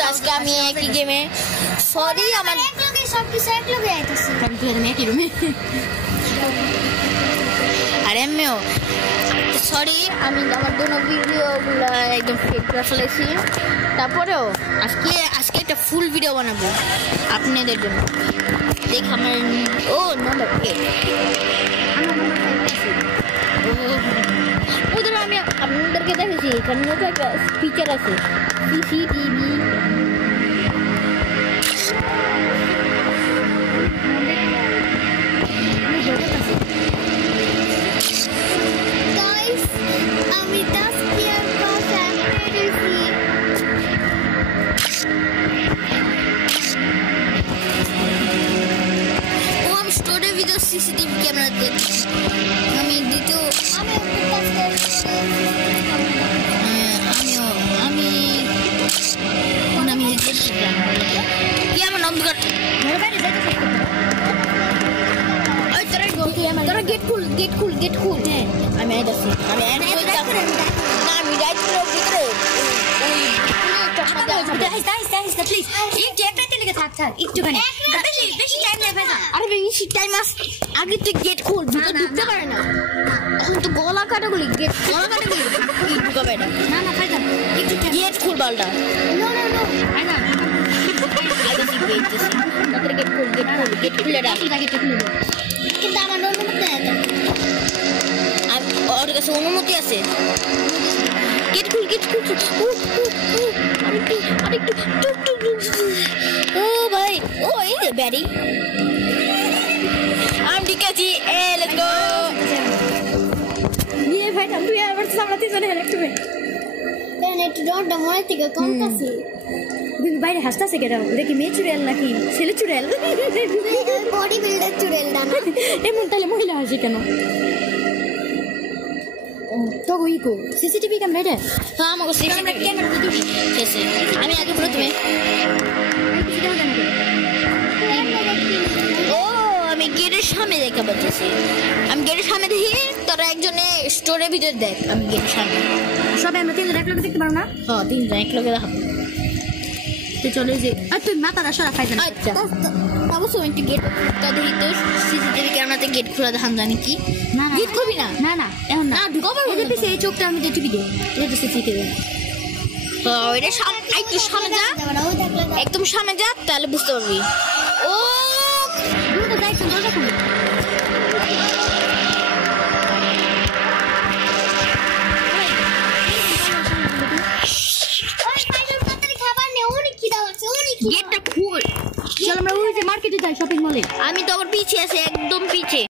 তো আজকে আমি একই গেমে সরি আমার সব কিছু এক লগে আইতাছি আমি একই রুমে আরে আমিও সরি আমি আমার দুটো ভিডিওগুলো একদম ফেক করে ফেলেছি তারপরেও আজকে একটা ফুল ভিডিও বানাবো আপনাদের জন্য দেখ আমার ও নাম্বার ওদের আমি আপনাদেরকে দেখেছি এখানে তো একটা স্পিকার আছে সিসিটিভি আমি 10 ইয়ার পাস পেরেছি ও আমি স্টোরের ভিতর সিসিটিভি ক্যামেরা দেখছি আমি দ্বিতীয় কি আমার অন্ধকার তোরা গেট খুল হ্যাঁ আমি আমি রাইট করে ভিতরে আগে তুই গেট খুল ভিতরে ঢুকতে পারে না এখন তো গলা কাটাগুলি ঢুকাবে না গেট খুল বালটা গেট খুলে রাখ কিন্তু আমার অনুমতি আছে ওর কাছে অনুমতি আছে গেট খুল ও ভাই ও এই যে ব্যারি আমি ঠিক আছি লেটস গো নিয়ে ভাই তুই আবার সামলাতে জানে একটু কেন একটু ডরটা মনে থেকে কমতাছে বাইরে হাসতেছে কেন দেখি মেয়ে চুড়েল নাকি ছেলে চুড়েল বডি বিল্ডার চুড়েল না এমন তাহলে মহিলা হাসি কেন তো ইকো সিসিটিভি ক্যামেরা হ্যাঁ আমাকে সিসিটিভি ক্যামেরা আমি আগে প্রথমে ও আমি গেটের সামনে দেখা পাচ্ছি আমি গেটের সামনে দেখি তোরা একজনে স্টোরের ভিতর দেখ আমি গেটের সামনে সবাই আমরা তিনজন এক লগে দেখতে পারো না হ্যাঁ তিনজন এক লগে দেখাবো তো চলে যে আর তুই মাথাটা সরা খাই জানা আচ্ছা অবশ্যই একটু গেট তাদের তো সিসিটিভি ক্যামেরাতে গেট খোলা দেখান জানি কি না গেট খুবই না না এখন না ঢুকাবো এদের পিছে এই চোখটা আমি টিভি দিই এটা তো সিসিটিভি তো এটা একটু সামনে যা একদম সামনে যা তাহলে বুঝতে পারবি ও দুটো যাইছেন দরজা খুলে গেটটা খুল চল আমরা ওই যে মার্কেটে যাই শপিং মলে আমি তো আবার পিছে আছে একদম পিছে